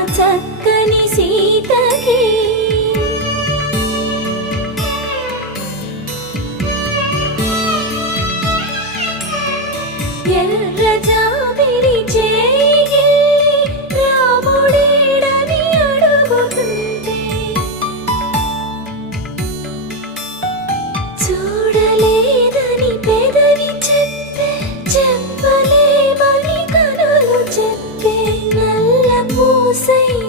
చక్కని సీతకి ఎర్ర జాబిలి చేయి రాముడేడని అడుగుతుంటే చూడలేదని పెదవి చెప్పే చెప్పలేమని కనులు చెప్పే నల్ల పూసై